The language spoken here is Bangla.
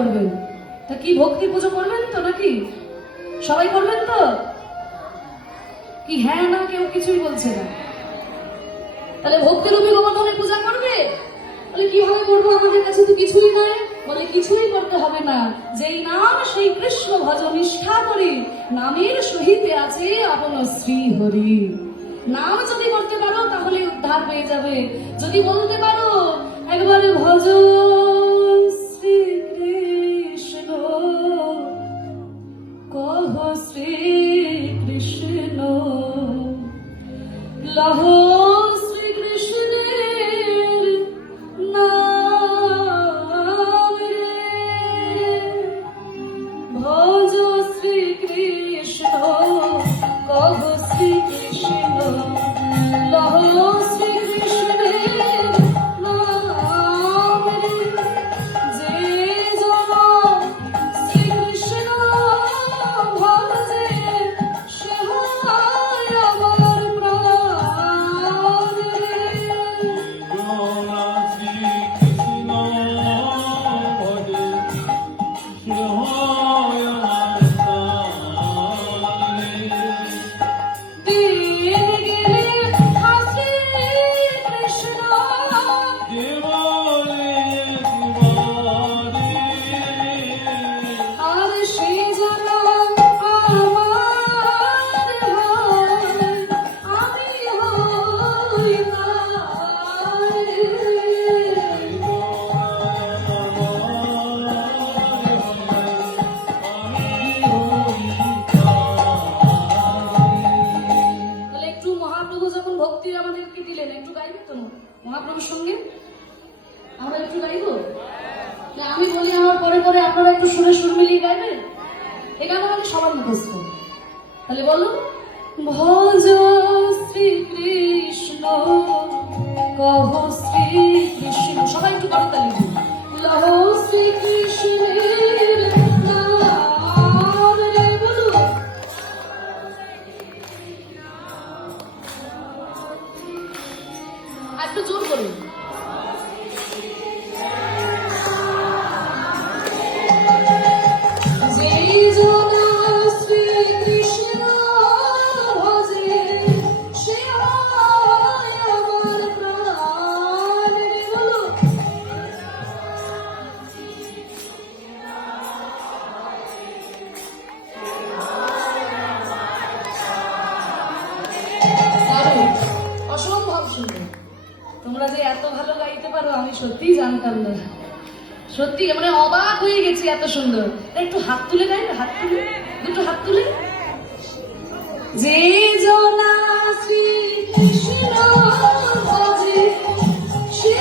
করবেন। তা কি ভক্তি পুজো করবেন তো নাকি? সবাই করবেন তো? কি হ্যাঁ না কেউ কিছুই বলছে না। তাহলে ভক্তিরূপী গোবর্ধনের পূজা করবে? বলে কিভাবে করবো, আমাদের কাছে তো কিছুই নাই। বলে কিছুই করতে হবে না, যেই নাম সেই কৃষ্ণ ভজ নিষ্ঠা করি, নামের সহিতে আছে আপন শ্রী হরি। নাম যদি করতে পারো তাহলে উদ্ধার পেয়ে যাবে। যদি বলতে পারো একবারে ভজ শ্রী কৃষ্ণ, কহ শ্রী কৃষ্ণ, লহ শ্রী কৃষ্ণের নাম রে, ভজ শ্রী কৃষ্ণ, কহ শ্রী কৃষ্ণ, লহ শ্রী কৃষ্ণের নাম রে। যে জন শ্রী কৃষ্ণ ভজে, সে হয় আমার প্রাণ রে। দিন গেলে হাসি কৃষ্ণ, আর সে যেন আমার হয়, আমি হই তার রে। তাহলে একটু মহাপ্রভু যখন ভক্তি আমাদেরকে দিলেন, একটু গাইবে তো মহাপ্রভুর সঙ্গে? আমরা একটু গাইবো? না, আমি বলি আমার পরে পরে আপনারা একটু সুরে সুর মিলিয়ে গাইবেন। এই গান আমাদের সবার মুখস্থ। তাহলে বলো, ভজ শ্রী কৃষ্ণ, কহ শ্রী কৃষ্ণ, সবাই একটু করতালি দিন, লহ শ্রী কৃষ্ণের নাম রে। বলুন, আর একটু জোর করে। যেই জন শ্রী কৃষ্ণ ভজে, সে হয় আমার প্রাণ রে। বলুন, দারুণ, অসম্ভব সুন্দর। তোমরা যে এত ভালো গাইতে পারো আমি সত্যিই জানতাম না। সত্যি মানে অবাক হয়ে গেছি, এত সুন্দর। তাই একটু হাত তুলে গাইবে, হাত তুলে, দুটো হাত তুলে। যে জনা শ্রী কৃষ্ণ ভজে, সে